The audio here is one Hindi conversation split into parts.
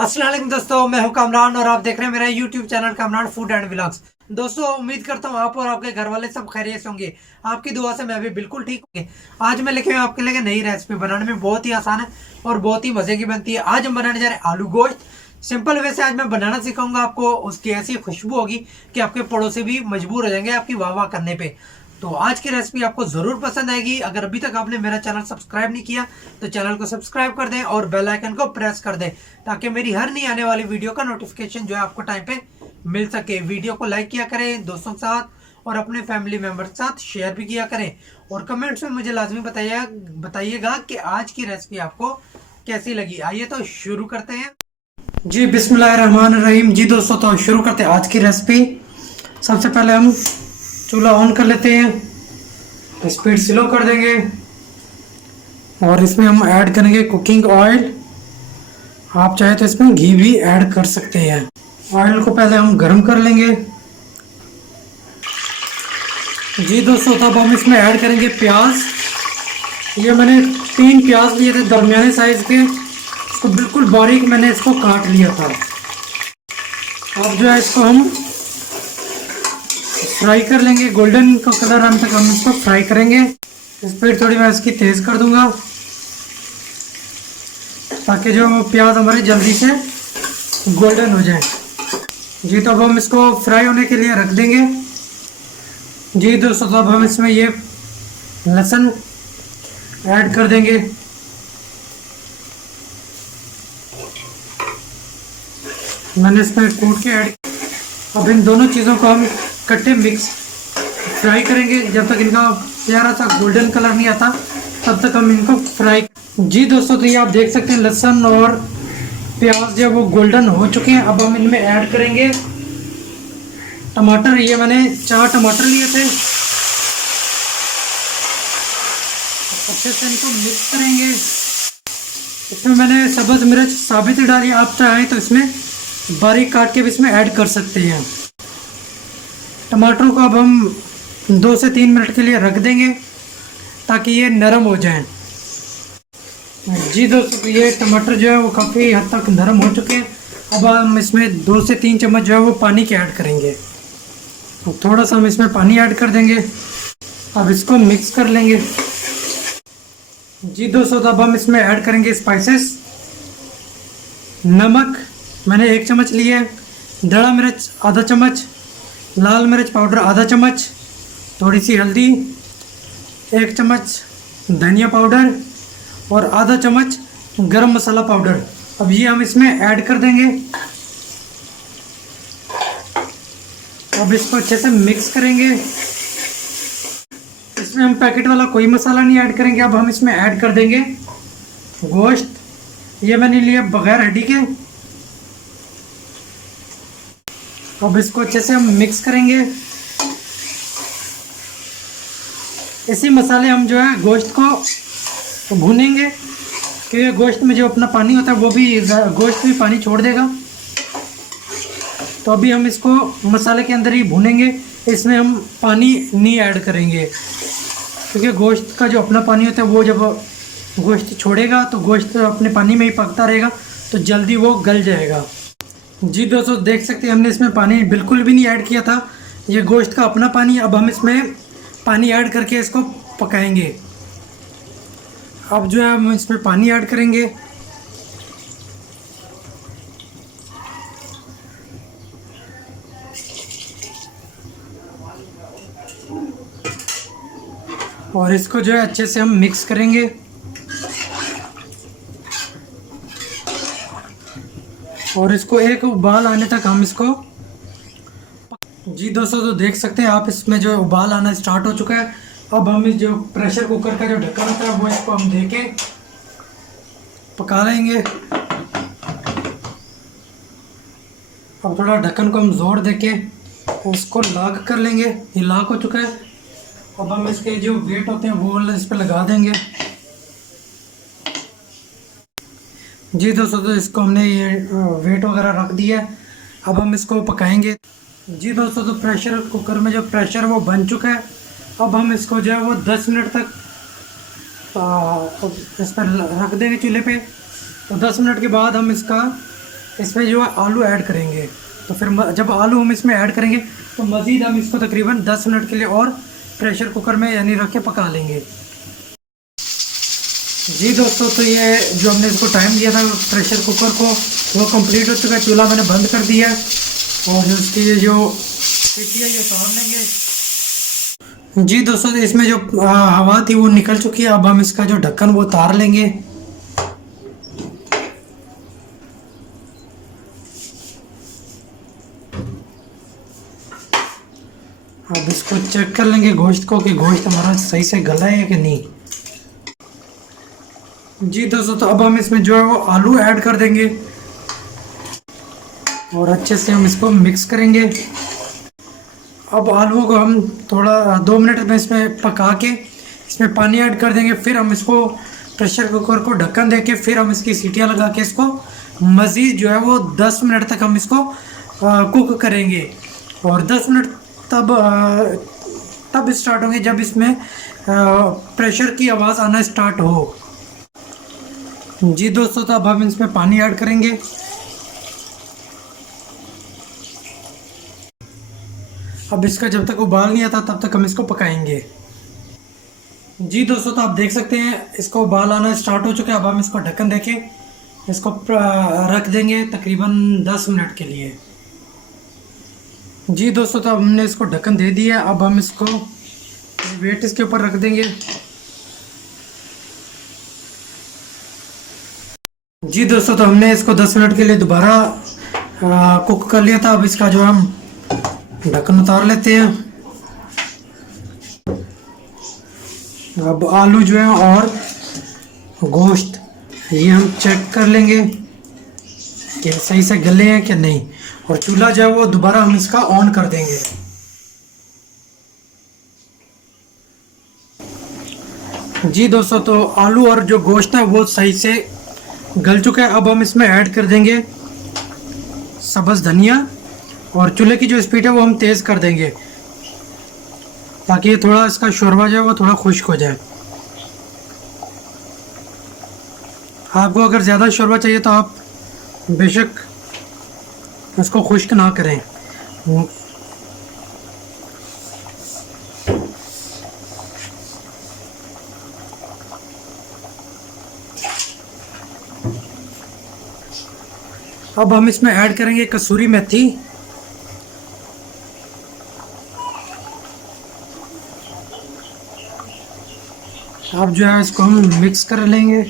अस्सलाम वालेकुम दोस्तों, मैं हूं कामरान और आप देख रहे हैं मेरा YouTube channel Kamran food and vlogs. दोस्तों, उम्मीद करता हूं आप और आपके घर वाले सब खैरियत से होंगे। आपकी दुआ से मैं भी बिल्कुल ठीक होंगे। आज मैं लेके आया आपके लिए नई रेसिपी, बनाने में बहुत ही आसान है और बहुत ही मजे की बनती है। आज हम बनाने जा रहे हैं आलू गोश्त। सिंपल वे से आज मैं बनाना सिखाऊंगा आपको। उसकी ऐसी खुशबू होगी कि आपके पड़ोसी भी मजबूर हो जाएंगे आपकी वाह वाह करने पे। तो आज की रेसिपी आपको जरूर पसंद आएगी। अगर अभी तक आपने मेरा चैनल सब्सक्राइब नहीं किया तो चैनल को सब्सक्राइब कर दें और बेल आइकन को प्रेस कर दें ताकि मेरी हर नई आने वाली वीडियो का नोटिफिकेशन जो है आपको टाइम पे मिल सके। वीडियो को लाइक किया करें दोस्तों के साथ और अपने फैमिली मेंबर के साथ शेयर भी किया करें और कमेंट्स में मुझे लाजमी बताइएगा कि आज की रेसिपी आपको कैसी लगी। आइए तो शुरू करते हैं जी। बिस्मिल्लाहिर्रहमानिर्रहीम। जी दोस्तों, तो शुरू करते हैं आज की रेसिपी। सबसे पहले हम चूल्हा ऑन कर लेते हैं, स्पीड स्लो कर देंगे और इसमें हम ऐड करेंगे कुकिंग ऑयल। आप चाहे तो इसमें घी भी ऐड कर सकते हैं। ऑयल को पहले हम गर्म कर लेंगे। जी दोस्तों, तब हम इसमें ऐड करेंगे प्याज। ये मैंने 3 प्याज लिए थे दरमियाने साइज के, इसको बिल्कुल बारीक मैंने इसको काट लिया था। अब जो है इसको हम फ्राई कर लेंगे, गोल्डन का कलर आने तक हम इसको फ्राई करेंगे। स्पीड थोड़ी मैं इसकी तेज कर दूंगा ताकि जो प्याज हमारे जल्दी से गोल्डन हो जाए। जी, तो अब हम इसको फ्राई होने के लिए रख देंगे। जी दोस्तों, तो अब हम इसमें ये लहसुन ऐड कर देंगे। मैंने इसमें कूट के ऐड। अब इन दोनों चीज़ों को हम इकट्ठे मिक्स फ्राई करेंगे जब तक इनका प्यारा सा गोल्डन कलर नहीं आता, तब तक हम इनको फ्राई। जी दोस्तों, तो ये आप देख सकते हैं लहसुन और प्याज जो वो गोल्डन हो चुके हैं। अब हम इनमें ऐड करेंगे टमाटर। ये मैंने 4 टमाटर लिए थे। अच्छे से इनको मिक्स करेंगे। इसमें मैंने सब्ज मिर्च साबित डाली, आप चाहें तो इसमें बारीक काट के भी इसमें ऐड कर सकते हैं। टमाटरों को अब हम 2 से 3 मिनट के लिए रख देंगे ताकि ये नरम हो जाएं। जी दोस्तों, ये टमाटर जो है वो काफ़ी हद तक नरम हो चुके हैं। अब हम इसमें 2 से 3 चम्मच जो है वो पानी के ऐड करेंगे। तो थोड़ा सा हम इसमें पानी ऐड कर देंगे। अब इसको मिक्स कर लेंगे। जी दोस्तों, तो अब हम इसमें ऐड करेंगे स्पाइसेस। नमक मैंने 1 चम्मच लिया है, दड़ा मिर्च आधा चम्मच, लाल मिर्च पाउडर आधा चम्मच, थोड़ी सी हल्दी, 1 चम्मच धनिया पाउडर और आधा चम्मच गरम मसाला पाउडर। अब ये हम इसमें ऐड कर देंगे। अब इसको अच्छे से मिक्स करेंगे। इसमें हम पैकेट वाला कोई मसाला नहीं ऐड करेंगे। अब हम इसमें ऐड कर देंगे गोश्त। ये मैंने लिया बगैर हड्डी के। अब इसको अच्छे से हम मिक्स करेंगे। इसी मसाले हम जो है गोश्त को भूनेंगे क्योंकि गोश्त में जो अपना पानी होता है वो भी गोश्त भी पानी छोड़ देगा। तो अभी हम इसको मसाले के अंदर ही भूनेंगे। इसमें हम पानी नहीं ऐड करेंगे क्योंकि गोश्त का जो अपना पानी होता है वो जब गोश्त छोड़ेगा तो गोश्त अपने पानी में ही पकता रहेगा तो जल्दी वो गल जाएगा। जी दोस्तों, देख सकते हैं हमने इसमें पानी बिल्कुल भी नहीं ऐड किया था। ये गोश्त का अपना पानी। अब हम इसमें पानी ऐड करके इसको पकाएंगे। अब जो है हम इसमें पानी ऐड करेंगे। और इसको जो है अच्छे से हम मिक्स करेंगे। और इसको एक उबाल आने तक हम इसको। जी दोस्तों, तो देख सकते हैं आप इसमें जो उबाल आना स्टार्ट हो चुका है। अब हम इस जो प्रेशर कुकर का जो ढक्कन होता है वो इसको हम देके पका लेंगे। अब थोड़ा ढक्कन को हम जोर देके उसको लॉक कर लेंगे। ये लॉक हो चुका है। अब हम इसके जो वेट होते हैं वो इस पर लगा देंगे। जी दोस्तों, तो इसको हमने ये वेट वगैरह रख दिया है। अब हम इसको पकाएंगे। जी दोस्तों, तो प्रेशर कुकर में जो प्रेशर वो बन चुका है। अब हम इसको जो है वो 10 मिनट तक इस पर रख देंगे चूल्हे पे। तो 10 मिनट के बाद हम इसका इसमें जो है आलू ऐड करेंगे। तो फिर जब आलू हम इसमें ऐड करेंगे तो मज़ीद हम इसको तकरीबन 10 मिनट के लिए और प्रेशर कुकर में यानी रख के पका लेंगे। जी दोस्तों, तो ये जो हमने इसको टाइम दिया था प्रेशर कुकर को वो कंप्लीट हो चुका है। चूल्हा मैंने बंद कर दिया है और इसकी ये जो सीटी है ये उतार लेंगे। जी दोस्तों, तो इसमें जो हवा थी वो निकल चुकी है। अब हम इसका जो ढक्कन वो उतार लेंगे। अब इसको चेक कर लेंगे गोश्त को कि गोश्त हमारा सही से गला है कि नहीं। जी दोस्तों, तो अब हम इसमें जो है वो आलू ऐड कर देंगे और अच्छे से हम इसको मिक्स करेंगे। अब आलूओं को हम थोड़ा 2 मिनट में इसमें पका के इसमें पानी ऐड कर देंगे। फिर हम इसको प्रेशर कुकर को ढक्कन दे के फिर हम इसकी सीटियाँ लगा के इसको मज़ीद जो है वो 10 मिनट तक हम इसको कुक करेंगे। और 10 मिनट तब स्टार्ट होंगे जब इसमें प्रेशर की आवाज़ आना स्टार्ट हो। जी दोस्तों, तो अब हम इसमें पानी ऐड करेंगे। अब इसका जब तक उबाल नहीं आता तब तक हम इसको पकाएंगे। जी दोस्तों, तो आप देख सकते हैं इसको उबाल आना स्टार्ट हो चुका है। अब हम इसको ढक्कन देके इसको रख देंगे तकरीबन 10 मिनट के लिए। जी दोस्तों, तो हमने इसको ढक्कन दे दिया। अब हम इसको वेट इसके ऊपर रख देंगे। जी दोस्तों, तो हमने इसको 10 मिनट के लिए दोबारा कुक कर लिया था। अब इसका जो हम ढक्कन उतार लेते हैं। अब आलू जो है और गोश्त ये हम चेक कर लेंगे कि सही से गले हैं कि नहीं। और चूल्हा जो है वो दोबारा हम इसका ऑन कर देंगे। जी दोस्तों, तो आलू और जो गोश्त है वो सही से गल चुका है। अब हम इसमें ऐड कर देंगे सब्ज़ धनिया और चूल्हे की जो स्पीड है वो हम तेज़ कर देंगे ताकि ये थोड़ा इसका शोरबा जो है वो थोड़ा खुश्क हो जाए। आपको अगर ज़्यादा शोरबा चाहिए तो आप बेशक इसको खुश्क ना करें। अब हम इसमें ऐड करेंगे कसूरी मेथी। अब जो है इसको हम मिक्स कर लेंगे।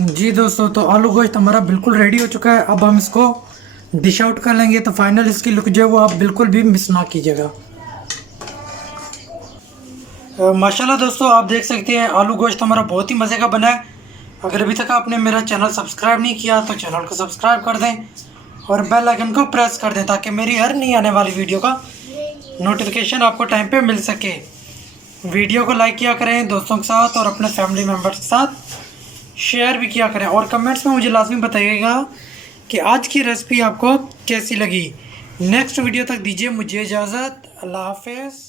जी दोस्तों, तो आलू गोश्त हमारा बिल्कुल रेडी हो चुका है। अब हम इसको डिश आउट कर लेंगे। तो फाइनल इसकी लुक जो है वो आप बिल्कुल भी मिस ना कीजिएगा। माशाल्लाह दोस्तों, आप देख सकते हैं आलू गोश्त हमारा बहुत ही मज़े का बना है। अगर अभी तक आपने मेरा चैनल सब्सक्राइब नहीं किया तो चैनल को सब्सक्राइब कर दें और बेल आइकन को प्रेस कर दें ताकि मेरी हर नई आने वाली वीडियो का नोटिफिकेशन आपको टाइम पे मिल सके। वीडियो को लाइक किया करें दोस्तों के साथ और अपने फैमिली मेम्बर्स के साथ शेयर भी किया करें और कमेंट्स में मुझे लाजमी बताइएगा कि आज की रेसिपी आपको कैसी लगी। नेक्स्ट वीडियो तक दीजिए मुझे इजाज़त। अल्लाह हाफ़िज़।